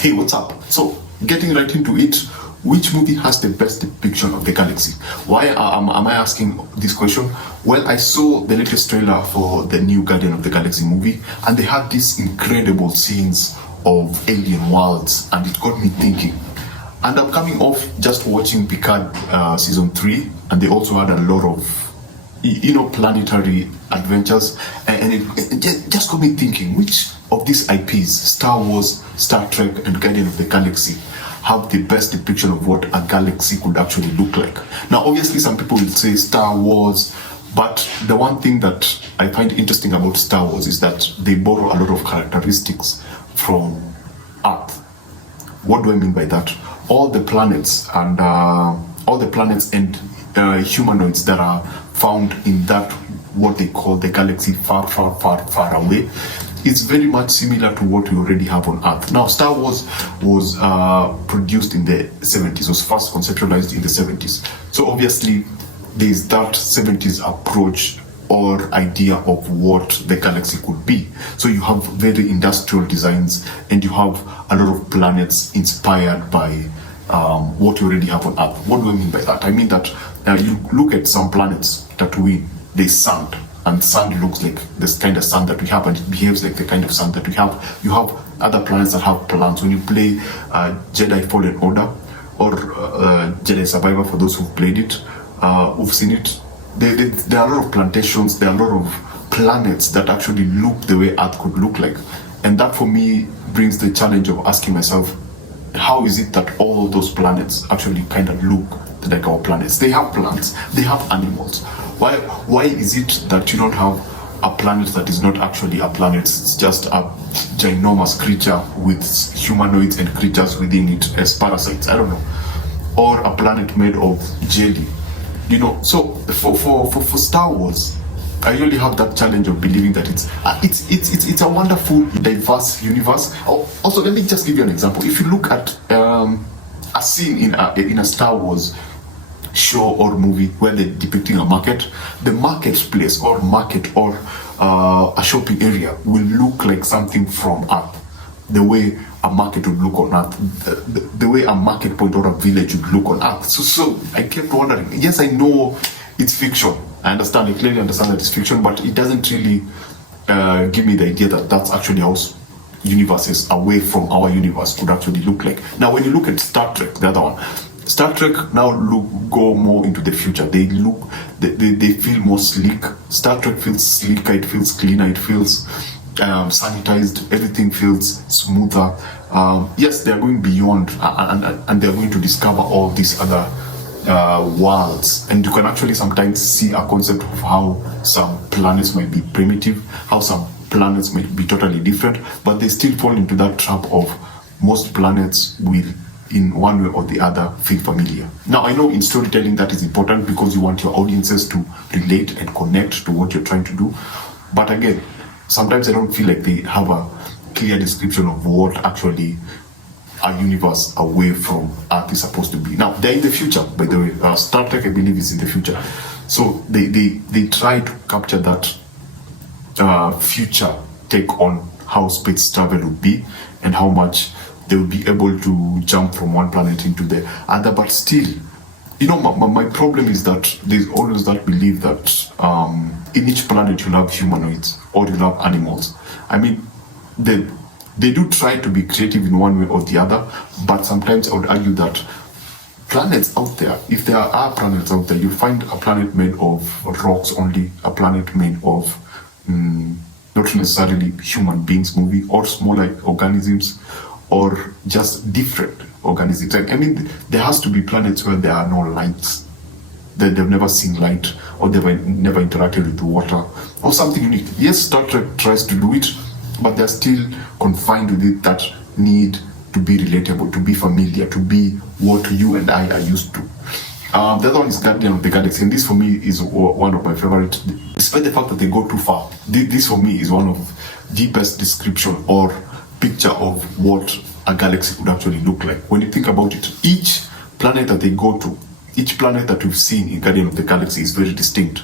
Hey, what's up? So, getting right into it, which movie has the best depiction of the galaxy? Why am I asking this question? Well, I saw the latest trailer for the new Guardian of the Galaxy movie, and they had these incredible scenes of alien worlds, and it got me thinking. And I'm coming off just watching Picard season 3, and they also had a lot of planetary adventures, and it just got me thinking, which of these IPs, Star Wars, Star Trek, and Guardian of the Galaxy, have the best depiction of what a galaxy could actually look like? Now, obviously, some people will say Star Wars, but the one thing that I find interesting about Star Wars is that they borrow a lot of characteristics from Earth. What do I mean by that? All the planets and humanoids that are found in that, what they call the galaxy far, far, far, far away, is very much similar to what we already have on Earth. Now, Star Wars was produced in the 70s, was first conceptualized in the 70s. So obviously, there's that 70s approach or idea of what the galaxy could be. So you have very industrial designs, and you have a lot of planets inspired by what you already have on Earth. What do I mean by that? I mean that you look at some planets, Tatooine, there's sand, and sand looks like this kind of sand that we have, and it behaves like the kind of sand that we have. You have other planets that have plants. When you play Jedi Fallen Order or Jedi Survivor, for those who've played it, who've seen it, there are a lot of plantations, there are a lot of planets that actually look the way Earth could look like. And that for me brings the challenge of asking myself, how is it that all of those planets actually kind of look like our planets? They have plants, they have animals. Why is it that you don't have a planet that is not actually a planet? It's just a ginormous creature with humanoids and creatures within it as parasites, I don't know. Or a planet made of jelly. So for Star Wars, I really have that challenge of believing that it's a wonderful, diverse universe. Also, let me just give you an example. If you look at a scene in a Star Wars show or movie where they're depicting a market, the marketplace or market or a shopping area will look like something from Earth. The way a market would look on Earth, the way a market point or a village would look on Earth. So I kept wondering. Yes, I know it's fiction. I clearly understand that it's fiction, but it doesn't really give me the idea that that's actually how universes away from our universe could actually look like. Now, when you look at Star Trek, the other one, Star Trek now go more into the future. They feel more sleek. Star Trek feels sleeker, it feels cleaner, it feels sanitized, everything feels smoother. Yes, they're going beyond and they're going to discover all these other worlds, and you can actually sometimes see a concept of how some planets might be primitive, how some planets might be totally different, but they still fall into that trap of most planets will, in one way or the other, feel familiar. Now, I know in storytelling that is important because you want your audiences to relate and connect to what you're trying to do, but again, sometimes I don't feel like they have a clear description of what actually a universe away from Earth is supposed to be. Now, they're in the future, by the way. Star Trek, I believe, is in the future. So they try to capture that future take on how space travel would be and how much they would be able to jump from one planet into the other. But still, my problem is that there's always that belief that in each planet you'll have humanoids or you'll have animals. I mean, they do try to be creative in one way or the other, but sometimes I would argue that planets out there, if there are planets out there, you find a planet made of rocks only, a planet made of not necessarily human beings maybe, or smaller organisms, or just different organisms. I mean, there has to be planets where there are no lights, that they've never seen light, or they've never interacted with water, or something unique. Yes, Star Trek tries to do it, but they're still confined with it, that need to be relatable, to be familiar, to be what you and I are used to. The other one is Guardian of the Galaxy, and this for me is one of my favorite, despite the fact that they go too far. This for me is one of the best description or picture of what a galaxy would actually look like. When you think about it, each planet that they go to, each planet that we've seen in Guardian of the Galaxy is very distinct.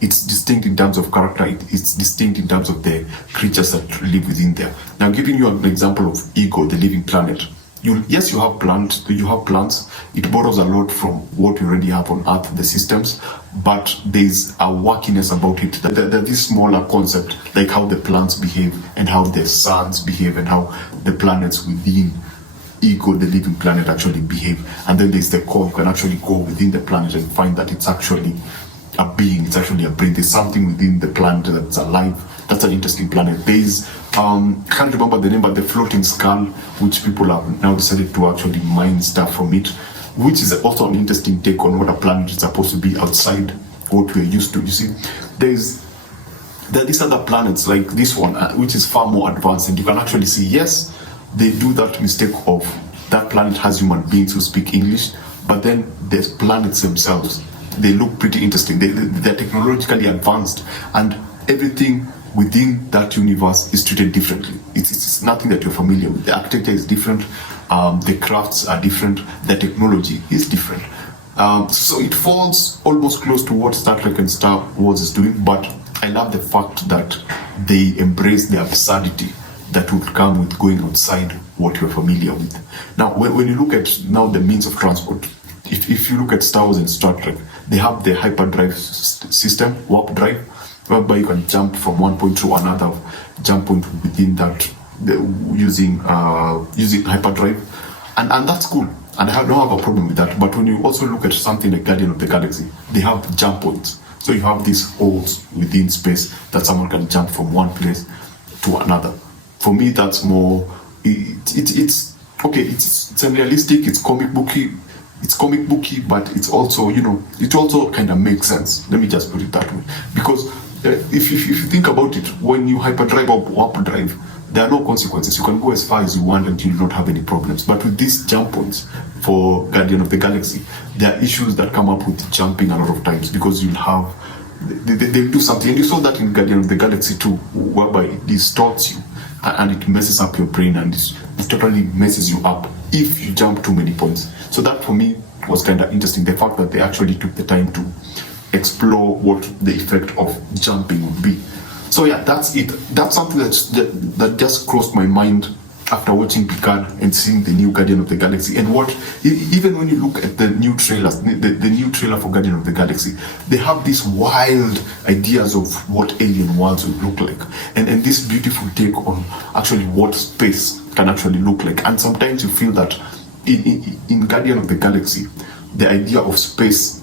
it's distinct in terms of character, it's distinct in terms of the creatures that live within there. Now, giving you an example of Ego, the living planet. You have plants. It borrows a lot from what we already have on Earth, the systems, but there's a wackiness about it. There's this smaller concept, like how the plants behave and how the suns behave and how the planets within Ego, the living planet, actually behave. And then there's the core. You can actually go within the planet and find that it's actually a being, it's actually a brain. There's something within the planet that's alive. That's an interesting planet. There's I can't remember the name, but the floating skull, which people have now decided to actually mine stuff from it, which is also an interesting take on what a planet is supposed to be outside what we're used to. You see, there are these other planets like this one, which is far more advanced, and you can actually see, yes, they do that mistake of that planet has human beings who speak English, but then there's planets themselves. They look pretty interesting. They're technologically advanced, and everything within that universe is treated differently. It's nothing that you're familiar with. The architecture is different, the crafts are different, the technology is different. So it falls almost close to what Star Trek and Star Wars is doing, but I love the fact that they embrace the absurdity that would come with going outside what you're familiar with. Now, when you look at now the means of transport, if you look at Star Wars and Star Trek, they have the hyperdrive system, warp drive, whereby you can jump from one point to another jump point within that using hyperdrive, and that's cool. And I don't have a problem with that. But when you also look at something like Guardian of the Galaxy, they have jump points. So you have these holes within space that someone can jump from one place to another. For me, that's more. It's okay. It's unrealistic. It's comic booky. But it's also, it also kind of makes sense. Let me just put it that way, because if you think about it, when you hyperdrive or warp drive, there are no consequences. You can go as far as you want and you do not have any problems. But with these jump points for Guardian of the Galaxy, there are issues that come up with jumping a lot of times, because you'll have they'll do something, and you saw that in Guardian of the Galaxy too, whereby it distorts you and it messes up your brain, and it totally messes you up if you jump too many points. So that for me was kind of interesting, the fact that they actually took the time to explore what the effect of jumping would be. So yeah, that's it. That's something that just crossed my mind after watching Picard and seeing the new Guardian of the Galaxy. And even when you look at the new trailers, the new trailer for Guardian of the Galaxy, they have these wild ideas of what alien worlds would look like, and this beautiful take on actually what space can actually look like. And sometimes you feel that in Guardian of the Galaxy, the idea of space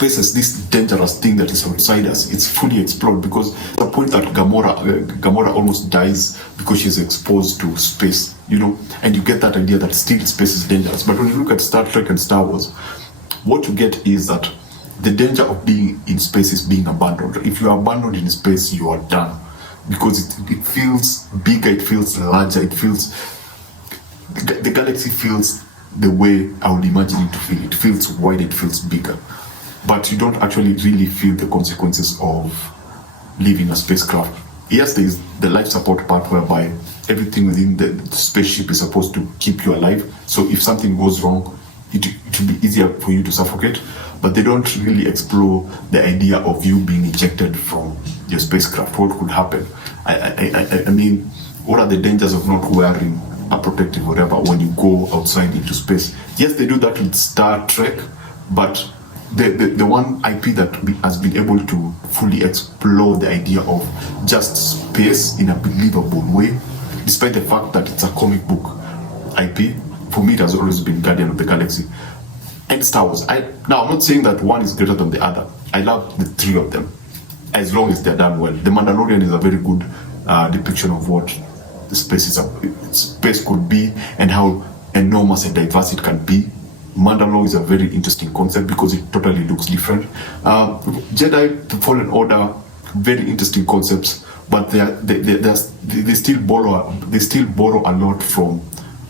as this dangerous thing that is outside us, it's fully explored, because the point that Gamora almost dies because she's exposed to space, and you get that idea that still space is dangerous. But when you look at Star Trek and Star Wars, what you get is that the danger of being in space is being abandoned. If you are abandoned in space, you are done, because it feels bigger, it feels larger, the galaxy feels the way I would imagine it to feel. It feels wide, it feels bigger. But you don't actually really feel the consequences of leaving a spacecraft. Yes, there is the life support part, whereby everything within the spaceship is supposed to keep you alive. So if something goes wrong, it will be easier for you to suffocate. But they don't really explore the idea of you being ejected from your spacecraft. What could happen? I mean, what are the dangers of not wearing a protective whatever when you go outside into space? Yes, they do that with Star Trek, but the one IP that has been able to fully explore the idea of just space in a believable way, despite the fact that it's a comic book IP, for me it has always been Guardian of the Galaxy and Star Wars. Now, I'm not saying that one is greater than the other. I love the three of them, as long as they're done well. The Mandalorian is a very good depiction of what the space could be and how enormous and diverse it can be. Mandalore is a very interesting concept because it totally looks different. Jedi, the Fallen Order, very interesting concepts, but they still borrow a lot from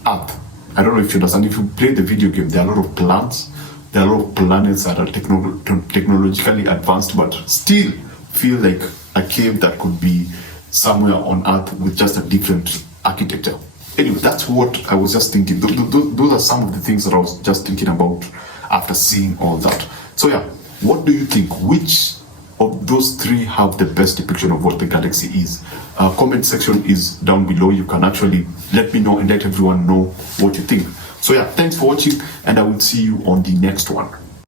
Earth. I don't know if you understand. If you play the video game, there are a lot of plants, there are a lot of planets that are technologically advanced, but still feel like a cave that could be somewhere on Earth with just a different architecture. Anyway, that's what I was just thinking. Those are some of the things that I was just thinking about after seeing all that. So yeah, what do you think? Which of those three have the best depiction of what the galaxy is? Comment section is down below. You can actually let me know and let everyone know what you think. So yeah, thanks for watching, and I will see you on the next one.